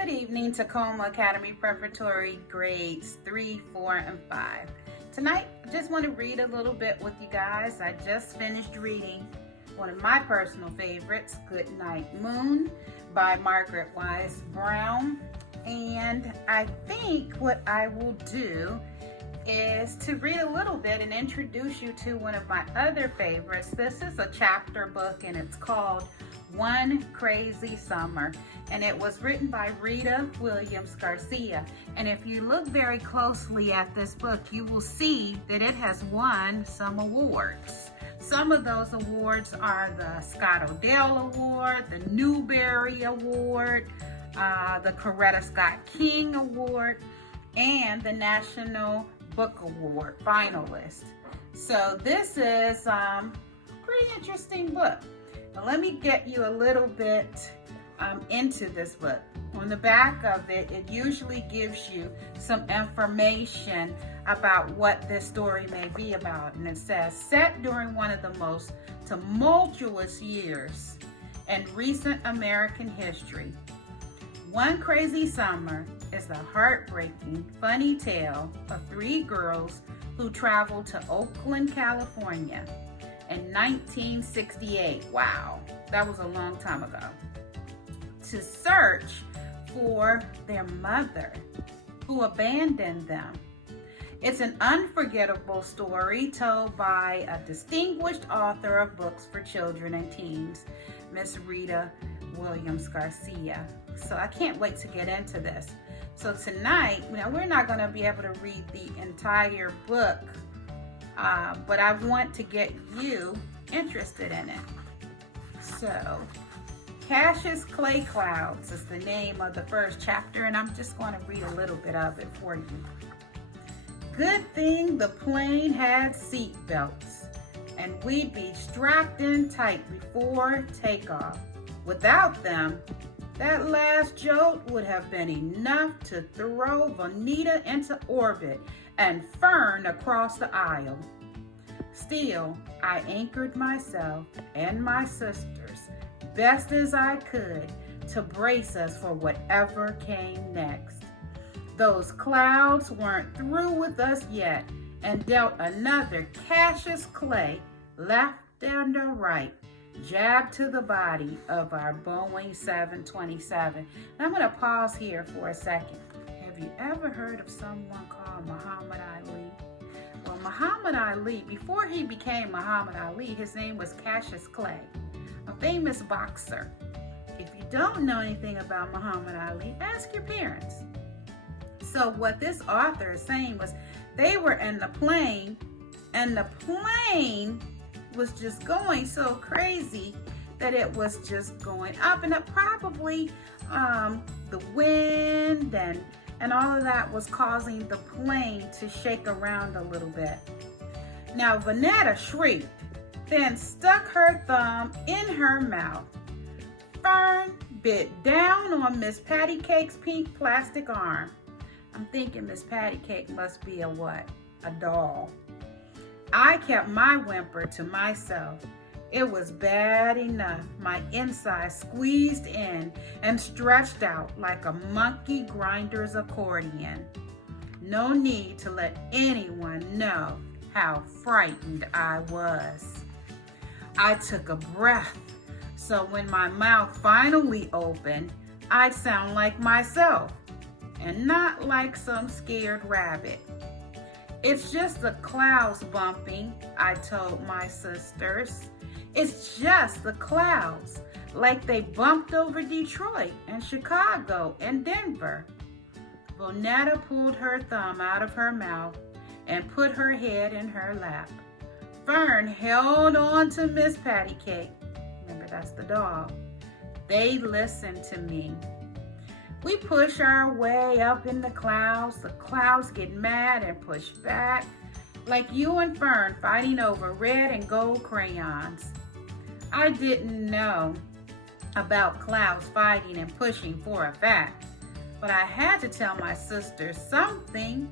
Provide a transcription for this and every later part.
Good evening, Tacoma Academy Preparatory grades 3, 4, and 5. Tonight, I just want to read a little bit with you guys. I just finished reading one of my personal favorites, Goodnight Moon by Margaret Wise Brown. And I think what I will do is to read a little bit and introduce you to one of my other favorites. This is a chapter book and it's called One Crazy Summer, and it was written by Rita Williams Garcia. And if you look very closely at this book, you will see that it has won some awards. Some of those awards are the Scott O'Dell Award, the Newbery Award, the Coretta Scott King Award, and the National Book Award finalist. So this is a pretty interesting book. Now let me get you a little bit into this book. On the back of it, it usually gives you some information about what this story may be about. And it says, set during one of the most tumultuous years in recent American history, One Crazy Summer is a heartbreaking, funny tale of three girls who traveled to Oakland, California in 1968. Wow, that was a long time ago. To search for their mother who abandoned them. It's an unforgettable story told by a distinguished author of books for children and teens, Miss Rita Williams Garcia. So I can't wait to get into this. So tonight, we're not going to be able to read the entire book, but I want to get you interested in it. So, Cassius Clay Clouds is the name of the first chapter, and I'm just going to read a little bit of it for you. Good thing the plane had seat belts, and we'd be strapped in tight before takeoff. Without them, that last jolt would have been enough to throw Bonita into orbit and Fern across the aisle. Still, I anchored myself and my sisters best as I could to brace us for whatever came next. Those clouds weren't through with us yet and dealt another Cassius Clay left and right jab to the body of our Boeing 727. And I'm going to pause here for a second. Have you ever heard of someone called Muhammad Ali? Well, Muhammad Ali, before he became Muhammad Ali, his name was Cassius Clay, a famous boxer. If you don't know anything about Muhammad Ali, ask your parents. So what this author is saying was they were in the plane, and the plane was just going so crazy that it was just going up and up. Probably the wind and all of that was causing the plane to shake around a little bit. Now Vonetta shrieked, then stuck her thumb in her mouth. Fern bit down on Miss Patty Cake's pink plastic arm. I'm thinking Miss Patty Cake must be a what? A doll. I kept my whimper to myself. It was bad enough. My inside squeezed in and stretched out like a monkey grinder's accordion. No need to let anyone know how frightened I was. I took a breath, so when my mouth finally opened, I'd sound like myself and not like some scared rabbit. It's just the clouds bumping, I told my sisters. It's just the clouds, like they bumped over Detroit and Chicago and Denver. Bonetta pulled her thumb out of her mouth and put her head in her lap. Fern held on to Miss Patty Cake. Remember, that's the dog. They listened to me. We push our way up in the clouds. The clouds get mad and push back, like you and Fern fighting over red and gold crayons. I didn't know about clouds fighting and pushing for a fact, but I had to tell my sister something.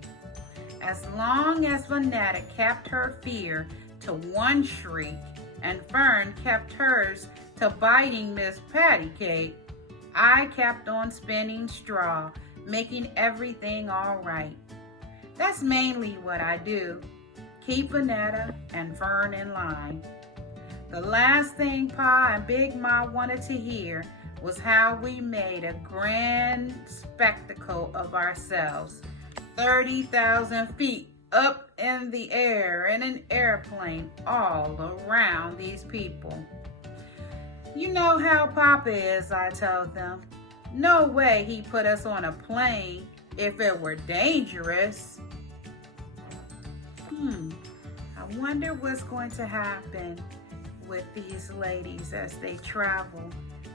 As long as Vonetta kept her fear to one shriek and Fern kept hers to biting Miss Patty Cake, I kept on spinning straw, making everything all right. That's mainly what I do. Keep Vanetta and Fern in line. The last thing Pa and Big Ma wanted to hear was how we made a grand spectacle of ourselves. 30,000 feet up in the air in an airplane all around these people. You know how Papa is, I told them. No way he put us on a plane if it were dangerous. I wonder what's going to happen with these ladies as they travel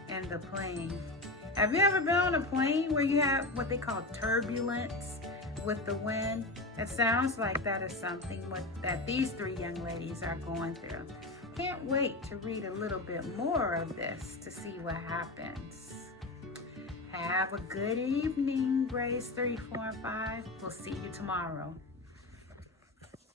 in the plane. Have you ever been on a plane where you have what they call turbulence with the wind? It sounds like that is something that these three young ladies are going through. Can't wait to read a little bit more of this to see what happens. Have a good evening, grades 3, 4, and 5. We'll see you tomorrow.